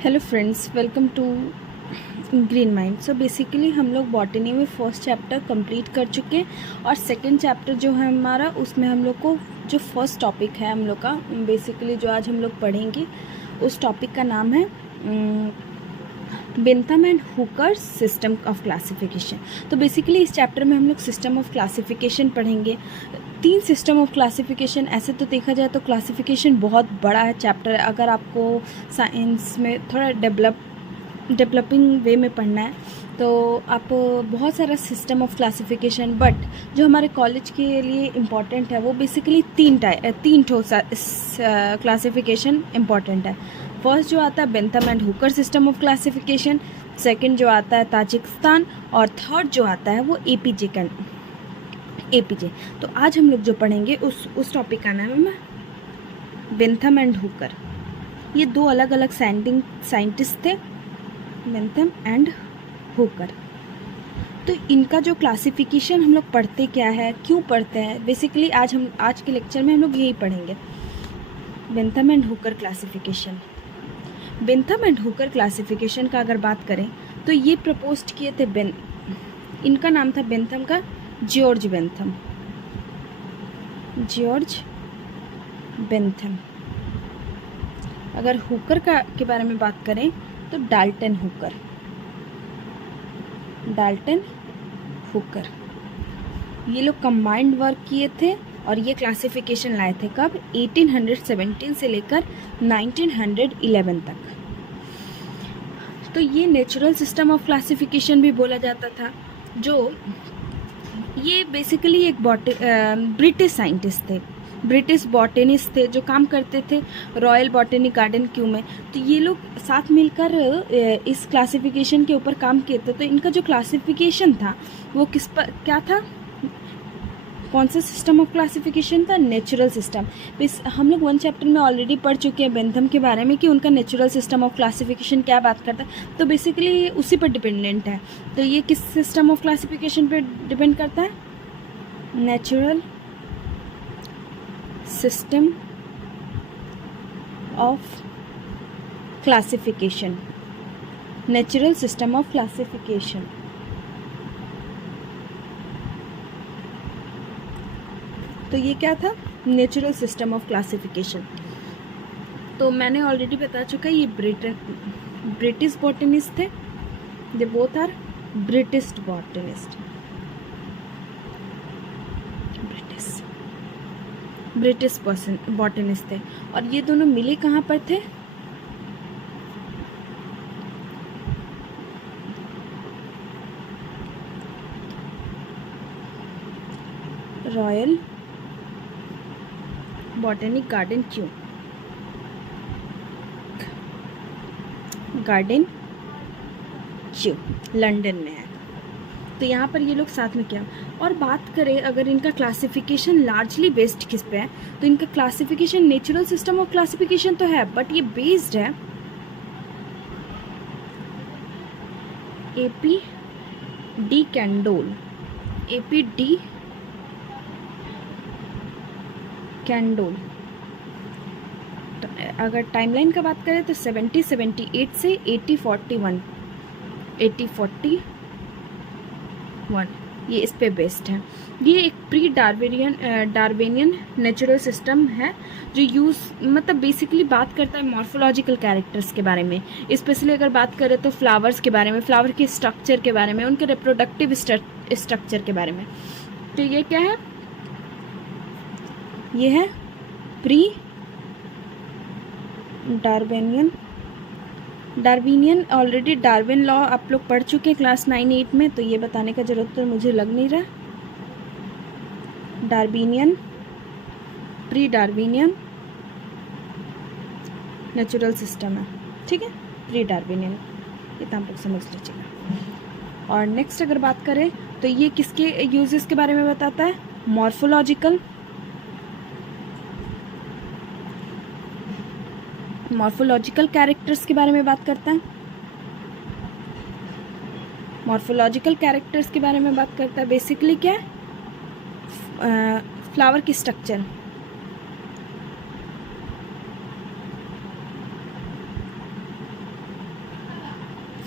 Hello friends, welcome to Green Mind. So basically हम लोग botany में फर्स्ट चैप्टर कंप्लीट कर चुके हैं और सेकंड चैप्टर जो है हमारा, उसमें हम लोग को जो फर्स्ट टॉपिक है हम लोग का बेसिकली जो आज हम लोग पढ़ेंगे उस टॉपिक का नाम है Bentham and Hooker system of classification. तो बेसिकली इस चैप्टर में हम लोग सिस्टम ऑफ क्लासिफिकेशन पढ़ेंगे। 3 सिस्टम ऑफ क्लासिफिकेशन, ऐसे तो देखा जाए तो क्लासिफिकेशन बहुत बड़ा है चैप्टर है। अगर आपको साइंस में थोड़ा डेवलपिंग वे में पढ़ना है तो आप बहुत सारा सिस्टम ऑफ क्लासिफिकेशन, बट जो हमारे कॉलेज के लिए इम्पॉर्टेंट है वो बेसिकली तीन क्लासिफिकेशन इम्पॉर्टेंट है। फर्स्ट जो आता है Bentham and Hooker system of classification, second जो आता है ताजिकिस्तान, और थर्ड जो आता है वो एपीजे। तो आज हम लोग जो पढ़ेंगे उस टॉपिक का नाम है बेंथम एंड हुकर। ये 2 अलग अलग साइंटिस्ट थे, बेंथम एंड हुकर। तो इनका जो क्लासिफिकेशन हम लोग पढ़ते क्या है, क्यों पढ़ते हैं, बेसिकली आज के लेक्चर में हम लोग यही पढ़ेंगे, Bentham and Hooker classification. Bentham and Hooker classification का अगर बात करें तो ये प्रपोज्ड किए थे इनका नाम था बेंथम का जॉर्ज बेंथम। अगर हुकर के बारे में बात करें तो डाल्टन हुकर। ये लोग कंबाइंड वर्क किए थे और ये क्लासिफिकेशन लाए थे कब, 1817 से लेकर 1911 तक। तो ये नेचुरल सिस्टम ऑफ क्लासिफिकेशन भी बोला जाता था। जो ये बेसिकली एक ब्रिटिश साइंटिस्ट थे, ब्रिटिश बॉटनिस्ट थे जो काम करते थे रॉयल बॉटनिक गार्डन क्यू में। तो ये लोग साथ मिलकर इस क्लासिफिकेशन के ऊपर काम किए थे। तो इनका जो क्लासिफिकेशन था वो क्या था, कौन सा सिस्टम ऑफ क्लासिफिकेशन था, नेचुरल सिस्टम। हम लोग 1 चैप्टर में ऑलरेडी पढ़ चुके हैं बेंथम के बारे में कि उनका नेचुरल सिस्टम ऑफ क्लासिफिकेशन क्या बात करता है। तो बेसिकली उसी पर डिपेंडेंट है। तो ये किस सिस्टम ऑफ क्लासिफिकेशन पे डिपेंड करता है, natural system of classification, natural system of classification. तो ये क्या था, नेचुरल सिस्टम ऑफ क्लासिफिकेशन। तो मैंने ऑलरेडी बता चुका है, ये ब्रिटिश बॉटनिस्ट थे। They both are British botanist, British botanist थे। और ये दोनों मिले कहाँ पर थे, Royal Botanic Garden Kew London में है। तो यहाँ पर ये लोग साथ में किया। और बात करें अगर इनका क्लासिफिकेशन लार्जली बेस्ड किस पे है, तो इनका classification natural system of classification तो है, बट ये बेस्ड है एपी कैंडोल। तो अगर टाइमलाइन का बात करें तो 1778 से 1841 ये इस पे बेस्ड है। ये एक प्री डार्विनियन नेचुरल सिस्टम है जो मतलब बेसिकली बात करता है मॉर्फोलॉजिकल कैरेक्टर्स के बारे में। स्पेशली अगर बात करें तो फ्लावर्स के बारे में, फ्लावर के स्ट्रक्चर के बारे में, उनके रिप्रोडक्टिव स्ट्रक्चर के बारे में। तो ये क्या है, ये है pre Darwinian. Already Darwin law आप लोग पढ़ चुके हैं क्लास 9-8 में, तो ये बताने का जरूरत तो मुझे लग नहीं रहा। Darwinian, pre Darwinian natural system है, ठीक है, प्री डार्विनियन, ये तो आप लोग समझ लीजिएगा। और नेक्स्ट अगर बात करें तो ये किसके यूजेस के बारे में बताता है, मॉर्फोलॉजिकल कैरेक्टर्स के बारे में बात करता है। मॉर्फोलॉजिकल कैरेक्टर्स के बारे में बात करता है। बेसिकली क्या है, फ्लावर की स्ट्रक्चर,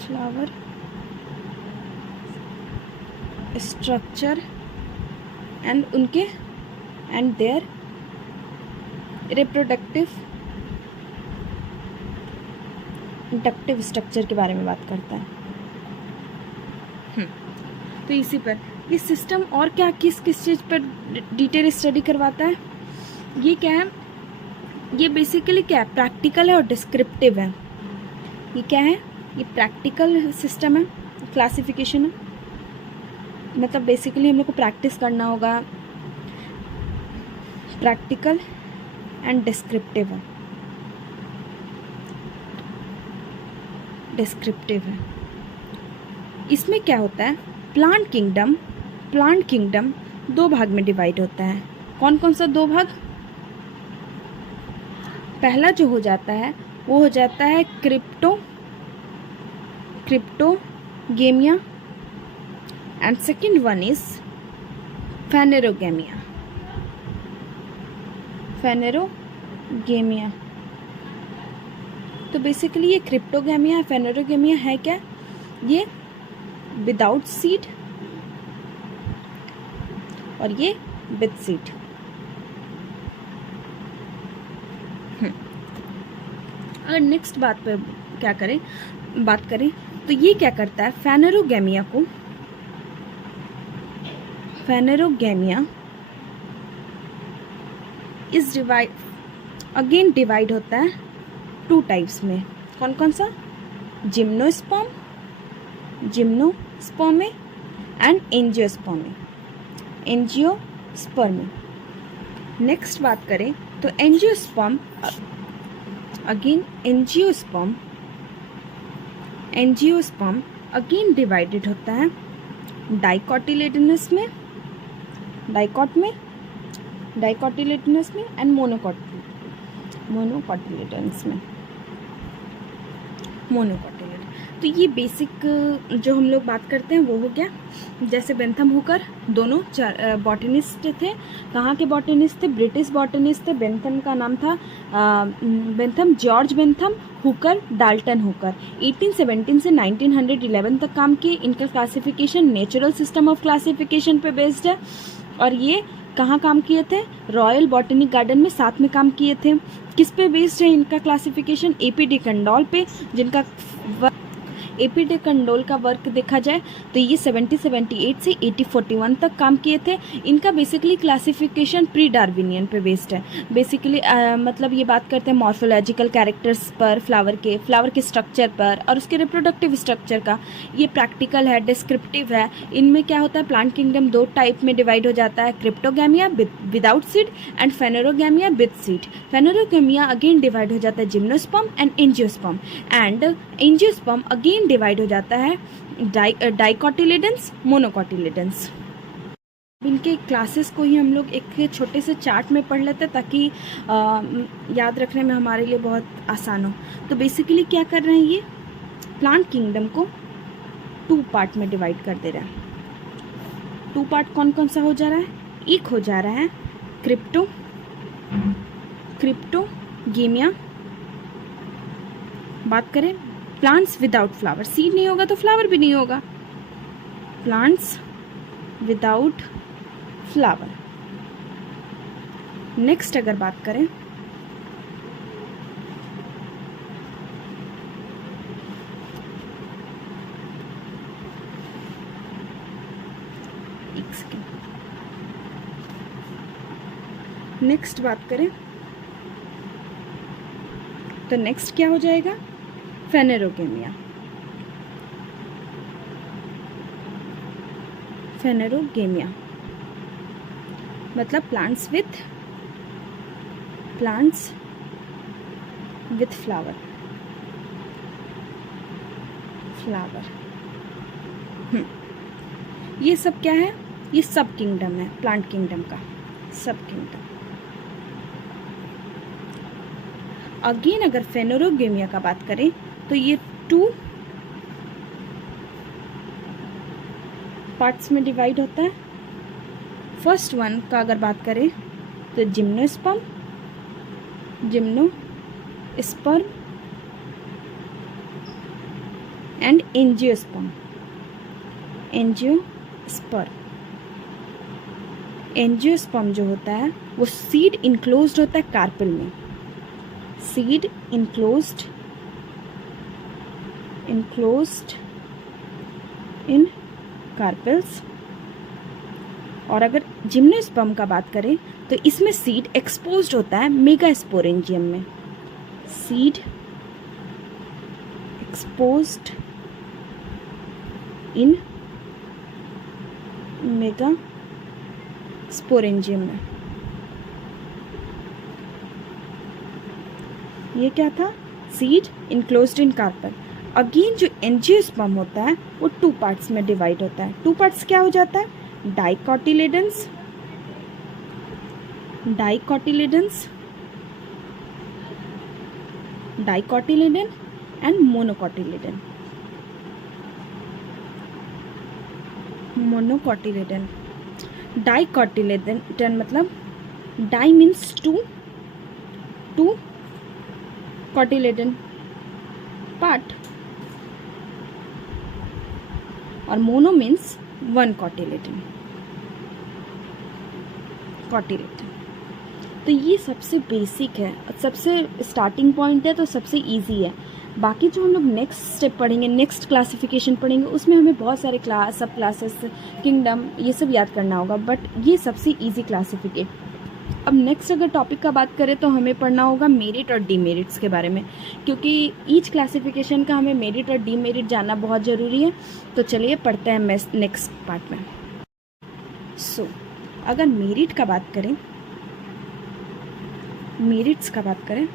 फ्लावर स्ट्रक्चर एंड उनके एंड देयर रिप्रोडक्टिव डक्टिव स्ट्रक्चर के बारे में बात करता है। तो इसी पर ये सिस्टम और क्या किस किस चीज़ पर डिटेल स्टडी करवाता है, ये क्या है, ये बेसिकली क्या है, प्रैक्टिकल है और डिस्क्रिप्टिव है। ये क्या है, ये प्रैक्टिकल सिस्टम है, क्लासिफिकेशन है, मतलब बेसिकली हम लोग को प्रैक्टिस करना होगा। प्रैक्टिकल एंड डिस्क्रिप्टिव है, डिस्क्रिप्टिव है। इसमें क्या होता है, प्लांट किंगडम दो भाग में डिवाइड होता है। कौन कौन सा दो भाग, पहला जो हो जाता है वो हो जाता है क्रिप्टोगेमिया एंड सेकंड वन इज फेनेरोगेमिया। तो बेसिकली ये क्रिप्टोगेमिया फेनेरोगेमिया है क्या, ये विदाउट सीड और ये विद सीड। अगर नेक्स्ट बात पे बात करें तो ये क्या करता है, फेनेरोगेमिया इज डिवाइड होता है टू टाइप्स में। कौन कौन सा, जिम्नोस्पर्मी एंड एंजियोस्पर्मी। नेक्स्ट बात करें तो एंजियोस्पर्म अगेन डिवाइडेड होता है डाइकोटिलेडनस में एंड मोनोकोटिलेडनस में। तो ये बेसिक जो हम लोग बात करते हैं वो हो गया। जैसे बेंथम हुकर दोनों बॉटनिस्ट थे। कहाँ के बॉटनिस्ट थे, ब्रिटिश बॉटनिस्ट थे। बेंथम का नाम था George Bentham, Hooker Dalton Hooker. 1817 से 1911 तक काम किए। इनका classification natural system of classification पे बेस्ड है। और ये कहाँ काम किए थे, रॉयल बॉटनिक गार्डन में साथ में काम किए थे। किस पे बेस्ड है इनका क्लासिफिकेशन, एपी डी कंडोल पे, जिनका एपी डी कंडोल का वर्क देखा जाए तो ये 1778 से 1841 तक काम किए थे। इनका बेसिकली क्लासिफिकेशन प्री डार्विनियन पे बेस्ड है। बेसिकली मतलब ये बात करते हैं मॉर्फोलॉजिकल कैरेक्टर्स पर, फ्लावर के स्ट्रक्चर पर और उसके रिप्रोडक्टिव स्ट्रक्चर का। ये प्रैक्टिकल है, डिस्क्रिप्टिव है। इनमें क्या होता है, प्लांट किंगडम दो टाइप में डिवाइड हो जाता है, cryptogamia without seed and phanerogamia with seed. Phanerogamia again divide हो जाता है gymnosperm and angiosperm, and angiosperm again divide हो जाता है डाइकोटिलेडन्स, मोनोकोटिलेडन्स। इनके क्लासेस को ही हम लोग एक छोटे से चार्ट में पढ़ लेते हैं ताकि याद रखने में हमारे लिए बहुत आसान हो। तो बेसिकली क्या कर रहे हैं, ये प्लांट किंगडम को टू पार्ट में डिवाइड कर दे रहा है। टू पार्ट कौन कौन सा हो जा रहा है, एक हो जा रहा है क्रिप्टोगेमिया। बात करें प्लांट्स विदाउट फ्लावर, सीड नहीं होगा तो फ्लावर भी नहीं होगा। Plants without flower. नेक्स्ट अगर बात करें नेक्स्ट बात करें तो नेक्स्ट क्या हो जाएगा, फेनेरोगेमिया। मतलब प्लांट्स विथ फ्लावर। ये सब क्या है, ये सब किंगडम है, प्लांट किंगडम का सब किंगडम। अगेन अगर फेनेरोगेमिया का बात करें तो ये टू पार्ट्स में डिवाइड होता है। फर्स्ट वन का अगर बात करें तो gymnosperm and angiosperm. Angiosperm, angiosperm जो होता है वो सीड इनक्लोज्ड होता है कार्पेल में, सीड इनक्लोज्ड इन कार्पेल्स। और अगर जिम्नोस्पर्म का बात करें तो इसमें सीड एक्सपोज्ड होता है मेगास्पोरेंजियम में, सीड एक्सपोज्ड इन मेगास्पोरेंजियम में। ये क्या था? सीड इनक्लोज्ड इन कार्पेल। अगेन जो एंजियोस्पर्म होता है वो 2 पार्ट्स में डिवाइड होता है। 2 पार्ट्स क्या हो जाता है? Dicotyledons, dicotyledon and monocotyledon. Dicotyledon मतलब डाई मीन्स 2 कोटिलेडन पार्ट और मोनो मीन्स 1 कोटिलेडन। तो ये सबसे बेसिक है, सबसे स्टार्टिंग पॉइंट है, तो सबसे इजी है। बाकी जो हम लोग नेक्स्ट स्टेप पढ़ेंगे, नेक्स्ट क्लासिफिकेशन पढ़ेंगे, उसमें हमें बहुत सारे क्लास, सब क्लासेस, किंगडम, ये सब याद करना होगा, बट ये सबसे इजी क्लासिफिकेट। अब नेक्स्ट अगर टॉपिक का बात करें तो हमें पढ़ना होगा मेरिट और डीमेरिट्स के बारे में, क्योंकि ईच क्लासिफिकेशन का हमें मेरिट और डीमेरिट जानना बहुत ज़रूरी है। तो चलिए पढ़ते हैं नेक्स्ट पार्ट में। अगर मेरिट का बात करें, मेरिट्स का बात करें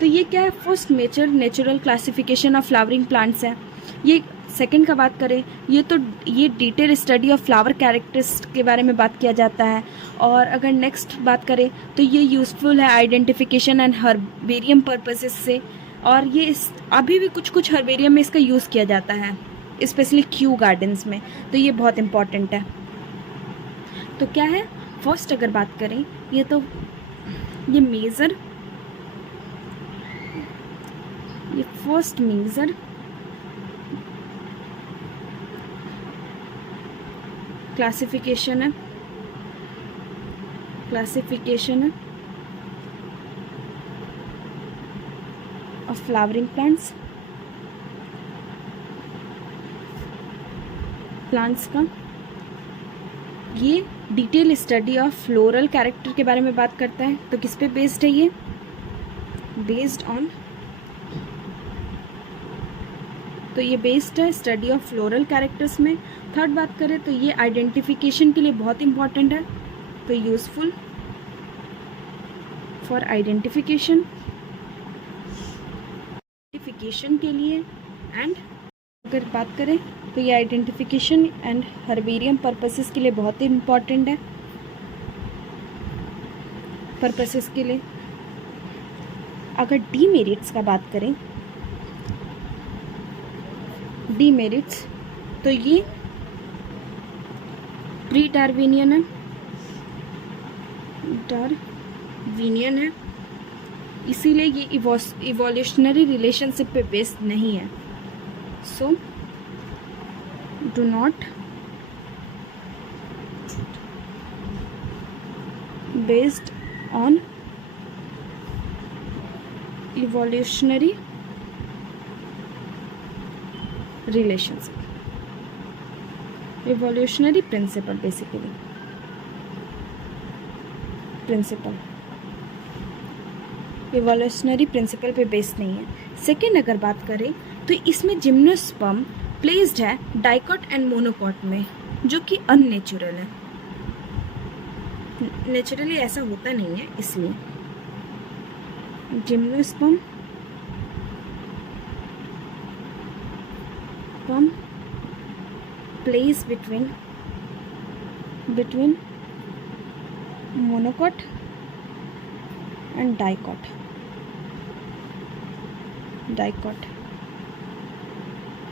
तो ये क्या है? First major natural classification of flowering plants है। ये सेकंड का बात करें ये detail study of flower characters के बारे में बात किया जाता है। और अगर नेक्स्ट बात करें तो ये यूज़फुल है आइडेंटिफिकेशन एंड हर्बेरियम पर्पसेस से, और ये अभी भी कुछ हर्बेरियम में इसका यूज़ किया जाता है, स्पेशली क्यू गार्डन्स में, तो ये बहुत इम्पॉर्टेंट है। तो क्या है? फर्स्ट अगर बात करें ये मेजर, ये फर्स्ट मेजर क्लासिफिकेशन है ऑफ फ्लावरिंग प्लांट्स का। ये detail study of floral character के बारे में बात करता है। तो किस पे बेस्ड है ये? बेस्ड ऑन, तो ये बेस्ड है स्टडी ऑफ फ्लोरल कैरेक्टर्स में। थर्ड बात करें तो ये आइडेंटिफिकेशन के लिए बहुत इंपॉर्टेंट है, तो यूजफुल फॉर आइडेंटिफिकेशन के लिए। एंड अगर बात करें तो ये आइडेंटिफिकेशन एंड हर्बेरियम पर्पसेस के लिए बहुत ही इम्पॉर्टेंट है, पर्पसेस के लिए। अगर डीमेरिट्स का बात करें, डीमेरिट्स तो ये प्री डार्विनियन है, इसीलिए ये इवोल्यूशनरी रिलेशनशिप पे बेस्ड नहीं है। So do not based on evolutionary relationship, evolutionary principle, basically principle evolutionary principle पे बेस्ड नहीं है। सेकेंड अगर बात करें तो इसमें जिम्नोस्पर्म प्लेस्ड है डाइकॉट एंड मोनोकॉट में, जो कि अननेचुरल है। नेचुरली ऐसा होता नहीं है, इसलिए gymnosperm place between monocot and dicot,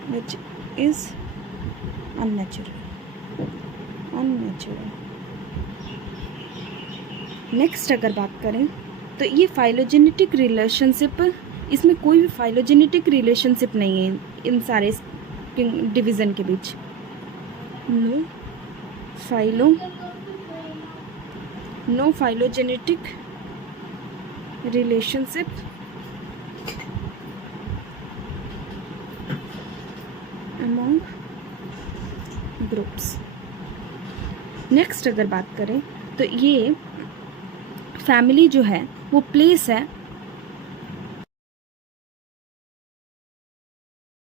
which is unnatural. Next अगर बात करें तो ये फाइलोजेनेटिक रिलेशनशिप इसमें कोई भी फाइलोजेनेटिक रिलेशनशिप नहीं है इन सारे डिवीज़न के बीच। No phylogenetic relationship among groups. Next अगर बात करें तो ये फैमिली जो है वो प्लेस है